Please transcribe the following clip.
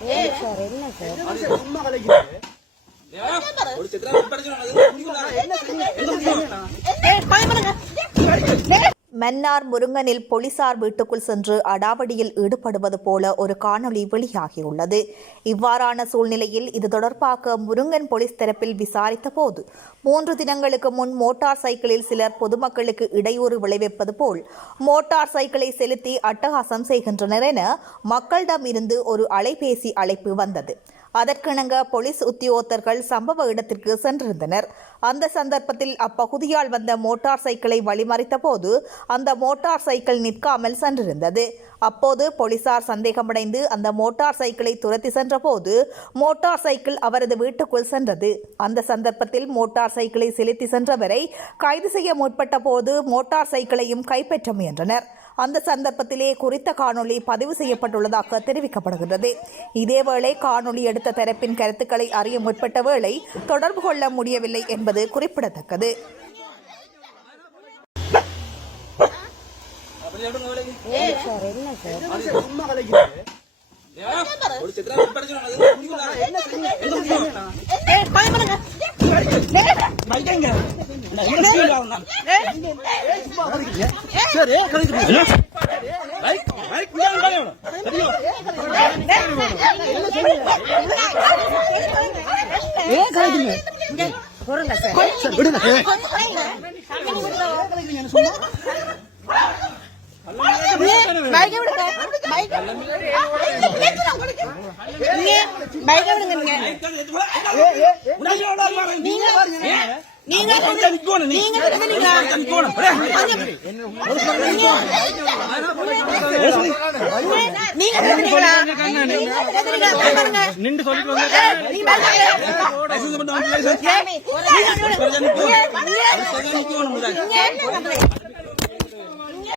Sir என்ன sir அது சும்மா ஒரு சித்திரம் மன்னார் முருங்கனில் போலீசார் வீட்டுக்குள் சென்று அடாவடியில் ஈடுபடுவது போல ஒரு காணொளி வெளியாகியுள்ளது. இவ்வாறான சூழ்நிலையில் இது தொடர்பாக முருங்கன் போலீஸ் தரப்பில் விசாரித்த போது மூன்று தினங்களுக்கு முன் மோட்டார் சைக்கிளில் சிலர் பொதுமக்களுக்கு இடையூறு விளைவிப்பது போல் மோட்டார் சைக்கிளை செலுத்தி அட்டகாசம் செய்கின்றனர் என மக்களிடம் இருந்து ஒரு அலைபேசி அழைப்பு வந்தது. அதற்கிணங்க போலீஸ் உத்தியோகத்தர்கள் சம்பவ இடத்திற்கு சென்றிருந்தனர். அந்த சந்தர்ப்பத்தில் அப்பகுதியால் வந்த மோட்டார் சைக்கிளை வழிமறித்த போது அந்த மோட்டார் சைக்கிள் நிற்காமல் சென்றிருந்தது. அப்போது போலீசார் சந்தேகமடைந்து அந்த மோட்டார் சைக்கிளை துரத்தி சென்றபோது மோட்டார் சைக்கிள் அவரது வீட்டுக்குள் சென்றது. அந்த சந்தர்ப்பத்தில் மோட்டார் சைக்கிளை செலுத்தி சென்றவரை கைது செய்ய முற்பட்ட போது மோட்டார் சைக்கிளையும் கைப்பற்ற முயன்றனர். அந்த சந்தர்ப்பத்திலே குறித்த காணொளி பதிவு செய்யப்பட்டுள்ளதாக தெரிவிக்கப்படுகிறது இதேவேளை காணொளி எடுத்த தரப்பின் கருத்துக்களை அறிய முற்பட்ட வேளை தொடர்பு கொள்ள முடியவில்லை என்பது குறிப்பிடத்தக்கது. சார் என்ன? சார் அது சும்மா கலைக்கிறது விடுங்க நின்று சொல்லிட்டு வந்து